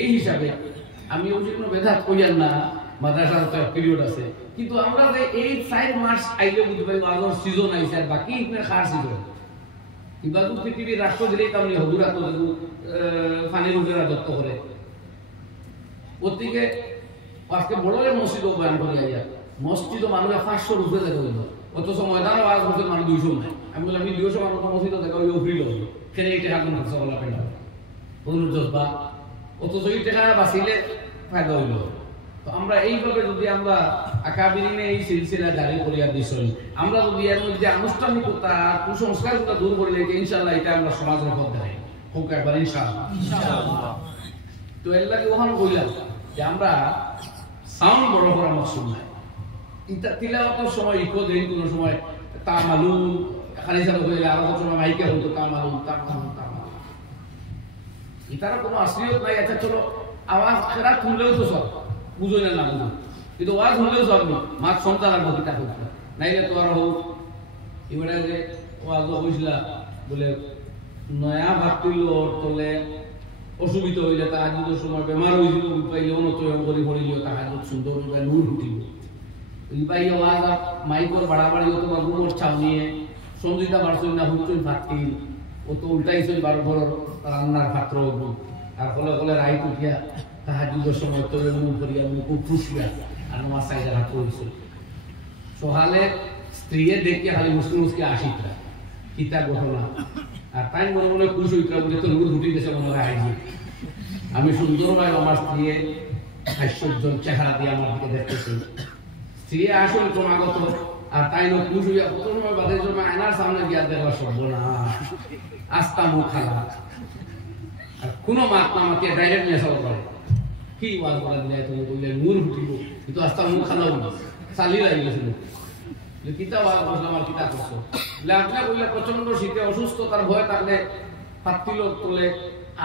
এই হিসাবে আমি ওই কোনো বেদাত কইয়ার না, মাদ্রাসার তো পিরিয়ড আছে, কিন্তু আমরা যে এই 4 মাস আইলে বুঝতে পারি ওয়াজর সিজন আইছে আর বাকি ইতনে খার সিজন ইবাদু পৃথিবীর রাষ্ট্র দিলেই কামনি হদুরা তো ফানি রূপের রাজত্ব করে ওদিকে আজকে বড় মসজিদ বয়ান করে আইয়া মসজিদ মানুষের 500 রুপে দেখা হইল, অথচ ময়দানে ওয়াজ করতে মানুষ 200 নাই। আমি বললাম আমি 200 মানুষ মসজিদ দেখা হইল ফ্রি লোক কেন এই টাকা কোনো খরচা করলা পেলা অনুজবা, অথচ এই টাকা বাঁচিলে ফায়দা হইল। তো আমরা এইভাবে যদি আমরা আকাবিরিনে এই সিলসিলা জারি করিয়া দিছই, আমরা যদি এর মধ্যে আনুষ্ঠানিকতা কুসংস্কারগুলো দূর করলে ইনশাআল্লাহ এটা আমরা সমাজের পথ দেখাই হোক একবার ইনশাআল্লাহ। তো এর লাগে ওখানে বললাম যে আমরা সাউন্ড বড় পরামর্শ নাই, এটা তিলাওয়াতের সময় ইকো দেন, কোন সময় তা মালুম খালি চালু হইলে আরো সময় মাইকে হতো তা মালুম তা মালুম তা মালুম, এটার কোনো আসলিয়ত নাই। আচ্ছা চলো আওয়াজ খেরা শুনলেও তো সব বুঝো না বুঝো, কিন্তু ওয়াজ শুনলেও সব মাছ সন্তান আর বকিটা হোক নাইলে তো আর হোক। এবারে যে ওয়াজ হয়েছিল বলে নয়া ভাত তুলল তোলে অসুবিধা হইলে তাহাজুদের সময় বেমার হয়েছিল পাইলে অনতয়ন করে পড়িল তাহাজুদ সুন্দর নূর উঠিল ইবাই ওয়াজ মাইকর বাড়াবাড়ি হতো বা গুমর ছাউনিয়ে সঞ্জিতা বাড়ছই না হুচুই ফাটিল ও তো উল্টাইছই 12 ঘর রান্নার পাত্র আর কলে কলে রাইত উঠিয়া তাহাজুদের সময় তোলে নূর করিয়া খুব খুশিয়া আর নামাজ সাইডে হাত হয়েছিল সহালে স্ত্রীয়ে দেখে খালি মুসলিম মুসকে আসিতা কিতা ঘটনা আর তাই মনে মনে খুশ হইতা বলে তো নূর উঠি গেছে মনে হয় আইজি আমি সুন্দরভাবে আমার স্ত্রীয়ে আশ্চর্য চেহারা দিয়ে আমার দিকে দেখতেছি স্ত্রী আসল ক্রমাগত আর তাই না খুশ হইয়া কত সময় বাদের জন্য আয়নার সামনে গিয়া দেখবার সভ্য না আস্তা মুখ খালা আর কোনো মাত না মাতিয়ে ডাইরেক্ট মেসাল করে কি ওয়াজ করা দিলে তুমি বললে নূর উঠিব কিন্তু আস্তা মুখ খালাও না চালি লাগি গেছিল কিতা ওয়াজ করলাম আর কিতা করছো আপনি বললে প্রচন্ড শীতে অসুস্থতার ভয় থাকলে পাতিল তোলে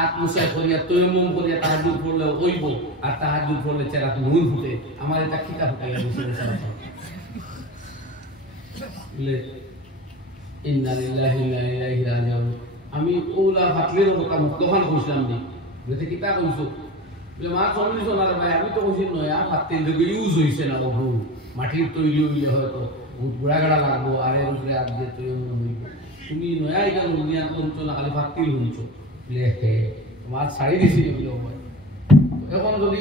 আত মুসাই করিয়া তৈমুম করিয়া তাহাজ্জুদ পড়লে ওইব আর তাহাজ্জুদ পড়লে চেহারা নূর ফুটে আমার এটা কিতা ফুটাইয়া দিছে বলে ইন্না লিল্লাহি ওয়া ইন্না ইলাইহি রাজিউন আমি ওলা ফাতলের কথা মুক্তখান কইছিলাম নি বলে কিতা কইছো বলে মা চল্লিশ না ভাই আমি তো কইছি নয়া ফাতলের লগে ইউজ হইছে না ও মাটির তৈরি হইলে হয়তো গুড়া গাড়া লাগবো আর এর উপরে আর দিয়ে তৈমুম হইব তুমি নয়া এটা দুনিয়া করছো না খালি ফাতল হইছো লেখে মাছ ছাড়ি দিছি বলে এখন যদি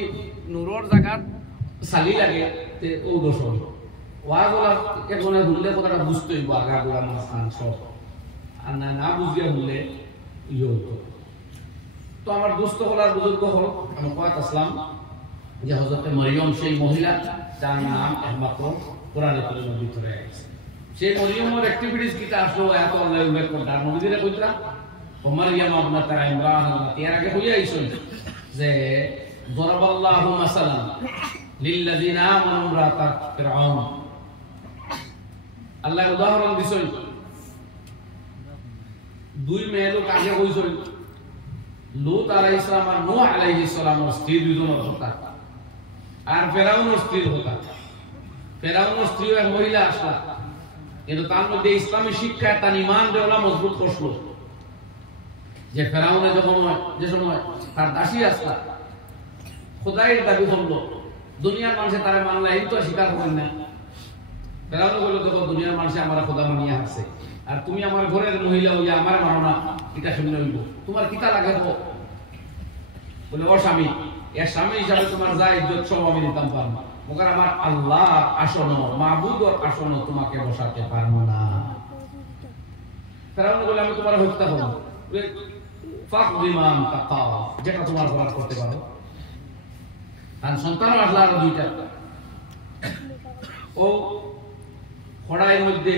নূরের জায়গাত চালি লাগে তে ও দোষ ওয়াজ ওলা একজনে শুনলে কথাটা বুঝতে হইব আগা গোড়া মাছ খান সব আর না না বুঝিয়া শুনলে ইয়ে হতো। তো আমার দুস্থ হলার বুজুর্গ হল আমি কয়াত আসলাম যে হযরতে মরিয়ম সেই মহিলা যার নাম একমাত্র কোরআনে কারীমের ভিতরে আছে সেই মরিয়মের অ্যাক্টিভিটিস কিটা আসলো এত আল্লাহ উল্লেখ করতে আর নবীদের কইতরা মারিয়াম ইবনাত ইমরান এর আগে হইয়া আইছেন যে দরাবাল্লাহু মাসালান লিল্লাযিনা আমানু ইমরাতাত ফিরআউন আল্লাহ উদাহরণ দিছেন দুই মেয়ে লোক আগে হইছেন লূত আলাইহিস সালাম আর নূহ আলাইহিস সালামের স্ত্রী দুজনের কথা আর ফিরআউনের স্ত্রী কথা ফিরআউনের স্ত্রী এক মহিলা আসলা কিন্তু তার মধ্যে ইসলামী শিক্ষা তার ঈমান দেওয়া মজবুত করলো যে ফেরাউনে যখন যে সময় তার দাসী আসলা খোদাইয়ের দাবি করলো দুনিয়ার মানুষে তারা মানলা এই তো স্বীকার করেন না ফেরাউনে বললো দেখো দুনিয়ার মানুষে আমার খোদা মানিয়ে আসছে আর তুমি আমার ঘরের মহিলা হইয়া আমার মানো না এটা শুনে হইব তোমার কিতা লাগে তো বলে ও স্বামী এর স্বামী হিসাবে তোমার যা ইজ্জত সব আমি দিতাম পারবো মগর আমার আল্লাহ আসন মাবুদর আসন তোমাকে বসাতে পারবো না ফেরাউনে বলে আমি তোমার হত্যা করবো ফাকদিমান তাকাও যেটা তোমার করার করতে পারো আর সন্তান আসলা আর দুইটা ও কড়াইয়ের মধ্যে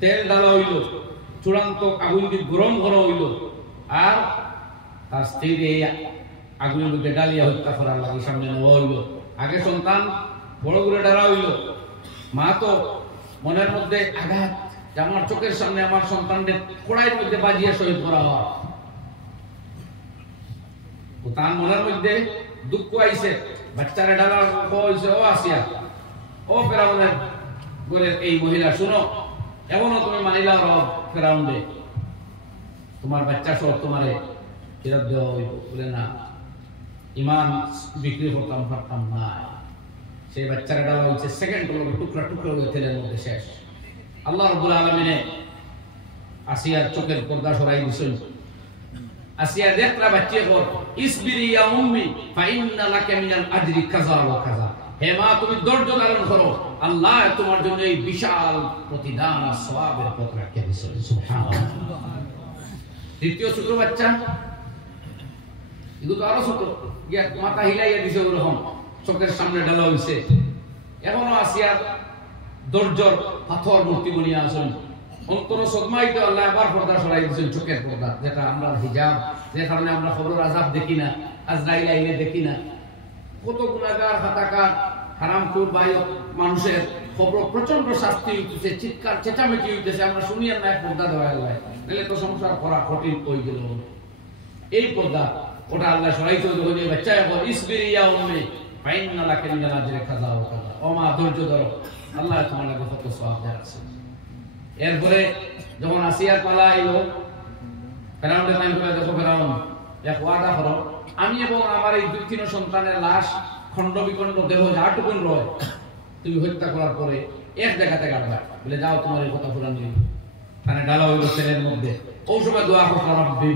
তেল ঢালা হইল চূড়ান্ত আগুন দিয়ে গরম করা হইল আর তার স্ত্রী এই আগুনের মধ্যে ডালিয়া হত্যা করার লাগে সামনে নেওয়া হইল আগে সন্তান বড় করে ডালা হইল মা তো মনের মধ্যে আঘাত যে আমার চোখের সামনে আমার সন্তানদের কড়াইয়ের মধ্যে বাজিয়ে শহীদ করা হয় তার মনের মধ্যে দুঃখ আইছে বাচ্চারে ডালা হইছে ও আসিয়া ও ফেরাউনের বলে এই মহিলা শুনো এমনও তুমি মানিলা রব ফেরাউন দে তোমার বাচ্চা সব তোমারে ফেরত দেওয়া হইব বলে না ইমান বিক্রি করতাম পারতাম না। সেই বাচ্চারা ডালা হচ্ছে সেকেন্ড টুকরা টুকরা হয়ে তেলের মধ্যে শেষ। আল্লাহ রাব্বুল আলামিনে আসিয়ার চোখের পর্দা সরাই দিছেন। আসিয়া দেখলা বাচ্চা কর ইসবিরি ইয়া উম্মি ফা ইন্না লাকা মিনাল আজরি কাযা ওয়া কাযা, হে মা তুমি ধৈর্য ধারণ করো, আল্লাহ তোমার জন্য এই বিশাল প্রতিদান আর সওয়াবের পথ রাখিয়া দিয়েছেন। সুবহানাল্লাহ। দ্বিতীয় ছোট বাচ্চা এগুলো আরো ছোট, গিয়া মাথা হিলাইয়া দিছে, ওরকম চোখের সামনে ডালা হইছে। এখনো আসিয়া ধৈর্যর পাথর মূর্তি বনিয়া আছেন। অন্তর সদমাইতে আল্লাহ আবার পর্দা সরাই দিয়েছেন, চোখের পর্দা, যেটা আমরা হিজাব, যে কারণে আমরা খবর আযাব দেখি না, আজরাইল আইলে দেখি না। কত গুনাহগার হাতাকার হারামখোর বায়ক মানুষের খবর প্রচন্ড শাস্তি হইতেছে, চিৎকার চেঁচামেচি হইতেছে, আমরা শুনি আর না পর্দা দেওয়া আল্লাহ, নাহলে তো সংসার করা কঠিন হয়ে গেল। এই পর্দা ওটা আল্লাহ সরাইতে যখন এই বাচ্চা বল ইসবিরি ইয়া উম্মি ফা ইন্না লাকা মিনাল আজরি কাযা ওয়া কাযা, ও মা ধৈর্য ধরো, আল্লাহ তোমার লাগি কত সওয়াব রাখছে। এরপরে যখন আসিয়ার পালা এলো, ফেরাউনের নাম করে দেখো, ফেরাউন এক ওয়াদা করো, আমি এবং আমার এই দুই তিন সন্তানের লাশ খণ্ড বিখণ্ড দেহ যাটুকুন রয় তুমি হত্যা করার পরে এক জায়গাতে গাড়বা, বলে যাও তোমার এই কথা পুরান দিন। মানে ডালা হইল ছেলের মধ্যে। ওই সময় দোয়া করো, রব্বি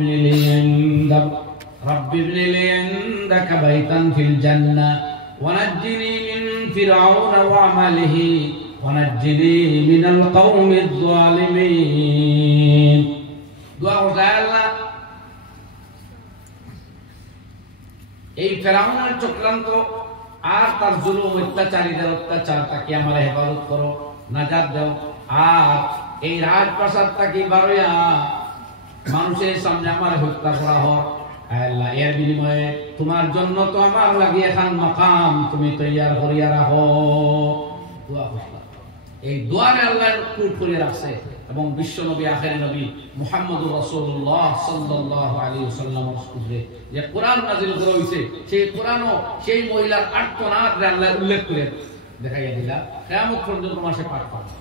ইবনি লি ইনদাকা বাইতান ফিল জান্নাহ ওয়া নাজ্জিনি মিন ফিরআউন ওয়া আমালিহি ওয়া নাজ্জিনি মিনাল কওমিজ যালিমিন। দোয়া করো, আল্লাহ এই ফেরাউনের চক্রান্ত আর তার জুলুম অত্যাচারীদের অত্যাচার তাকে আমার হেফাজত করো, নাজাত দাও। আর এই রাজপ্রাসাদ তাকে বারোয়া মানুষের সামনে আমার হত্যা করা হয়, আল্লাহ এর বিনিময়ে তোমার জন্য তো আমার লাগি এখন মাকাম তুমি তৈয়ার করিয়া রাখো। দোয়া করলাম, এই দোয়ারে আল্লাহ কুট করে রাখছে। এবং বিশ্ব নবী আখেরি নবী মুহাম্মদুর রাসূলুল্লাহ সাল্লাল্লাহু আলাইহি ওয়াসাল্লামের সুরে যে কোরআন নাযিল করা হইছে, সেই কোরআনও সেই মহিলার আর্তনাদ আল্লাহ উল্লেখ করে দেখাইয়া দিলা, কিয়ামত পর্যন্ত মাসে পাঠ করবে।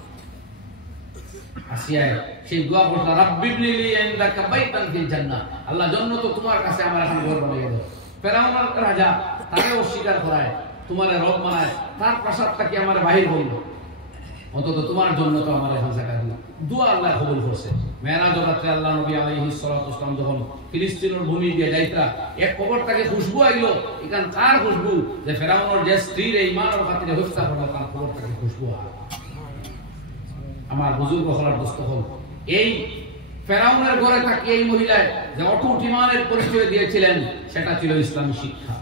আসিয়া সেই দোয়া করতে, রাব্বি ইবনি লি ইনদাকা বাইতান ফিল জান্নাহ, আল্লাহ জান্নাত তোমার কাছে আমার এখন ঘর বানাইয়া দাও। ফেরাউনের রাজা তাকে অস্বীকার করায়, তোমার রব বানায়, তার প্রাসাদটাকে আমার বাহির হইল, অন্তত তোমার জন্য তো আমার এখন জায়গা দিল। দোয়া আল্লাহ কবুল করছে। মেরাজ রাতে আল্লাহ নবী আলাইহিস সালাতু ওয়াসসালাম যখন ফিলিস্তিনের ভূমি দিয়ে যাইতা, এক কবর থেকে খুশবু আইলো, এখান কার খুশবু? যে ফেরাউনের যে স্ত্রীর ঈমানের খাতিরে হত্যা করলো, তার কবর থেকে খুশবু আইলো। আমার বুজুর্গ হলার দোস্ত হল, এই ফেরাউনের ঘরে থাকি এই মহিলায় যে অটুট ঈমানের পরিচয় দিয়েছিলেন, সেটা ছিল ইসলামী শিক্ষা,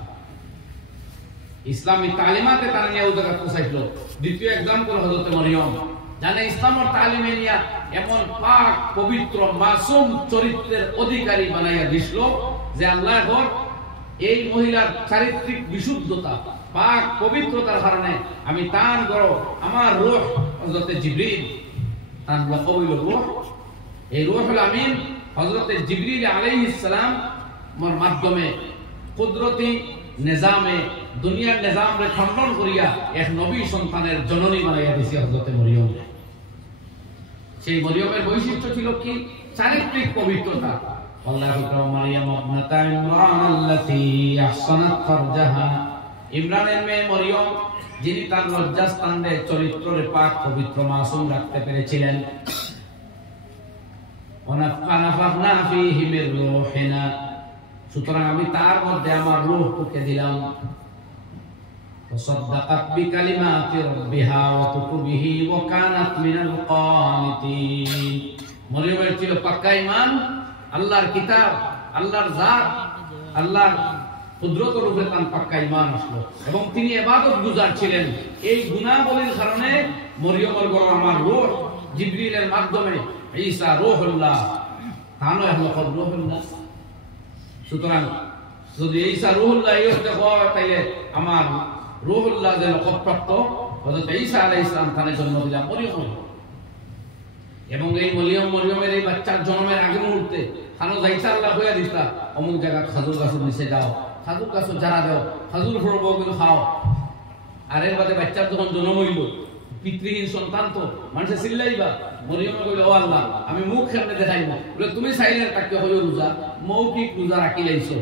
ইসলামী তালিমাতে তার নিয়ে উদ্যোগ পৌঁছাইছিল। দ্বিতীয় এক্সাম্পল হযরত মরিয়ম, জানে ইসলামের তালিমে নিয়া এমন পাক পবিত্র মাসুম চরিত্রের অধিকারী বানাইয়া দিছিল যে আল্লাহ এই মহিলার চারিত্রিক বিশুদ্ধতা পাক পবিত্রতার কারণে আমি তার গড় আমার রূহ হযরত জিবরিল, তার লকবিল রূহ, এই রূহুল আমিন হযরত জিবরিল আলাইহিস সালাম মোর মাধ্যমে কুদরতি নিজামে দুনিয়ার নিজামরে খণ্ডন করিয়া এক নবী সন্তানের জননী বানাইয়া দিয়েছে হযরত মরিয়ম। সেই মরিয়মের বৈশিষ্ট্য ছিল কি? চারিত্রিক পবিত্রতা। আল্লাহ তাআলা মারিয়াম ইবনাতা ইমরান আল্লাতী আহসানাত ফারজাহা, ইমরানের মেয়ে মরিয়ম যিনি তার লজ্জাস্থানে চরিত্রের পাক পবিত্র মাসুম রাখতে পেরেছিলেন। ওয়ানাফাখনা ফীহি মির রূহিনা, সুতরাং আমি তার মধ্যে আমার রূহ ফুঁকে দিলাম। وصدقت بكلمات ربها وكتبه وكانت من القانتين। মরিয়মের ছিল পাক্কা ঈমান, আল্লাহর কিতাব, আল্লাহর জাত, আল্লাহর কুদরতের উপরে তার পাক্কা ঈমান আসলো এবং তিনি ইবাদত গুজার ছিলেন। এই গুনাহগুলির কারণে মরিয়মের ঘরে আমার রূহ জিবরিলের মাধ্যমে ঈসা রূহুল্লাহ, তানো হলো রূহুল্লাহ। সুতরাং যদি ঈসা রূহুল্লাহ হতে হয়, তাইলে আমার রূহুল্লাহ যেন লক্ষ্যপ্রাপ্ত হযরত ঈসা আলাইহিস সালাম তার জন্ম দিলাম মরিয়ম। এবং এই মরিয়মের এই বাচ্চার জন্মের আগে মুহূর্তে খানো যাইছা আল্লাহ কইয়া দিতা, অমুক জায়গা খাজুর গাছের নিচে যাও, খাজুর গাছ যারা দাও, খাজুর ফল বগুলো খাও। আর এর বাদে বাচ্চার যখন জন্ম হইল, পিতৃহীন সন্তান তো মানুষে চিল্লাইবা। মরিয়মে কইল, ও আল্লাহ আমি মুখ কেমনে দেখাইব? বলে তুমি চাইলে তাকে হইল রোজা, মৌখিক রোজা রাখি লাইছো।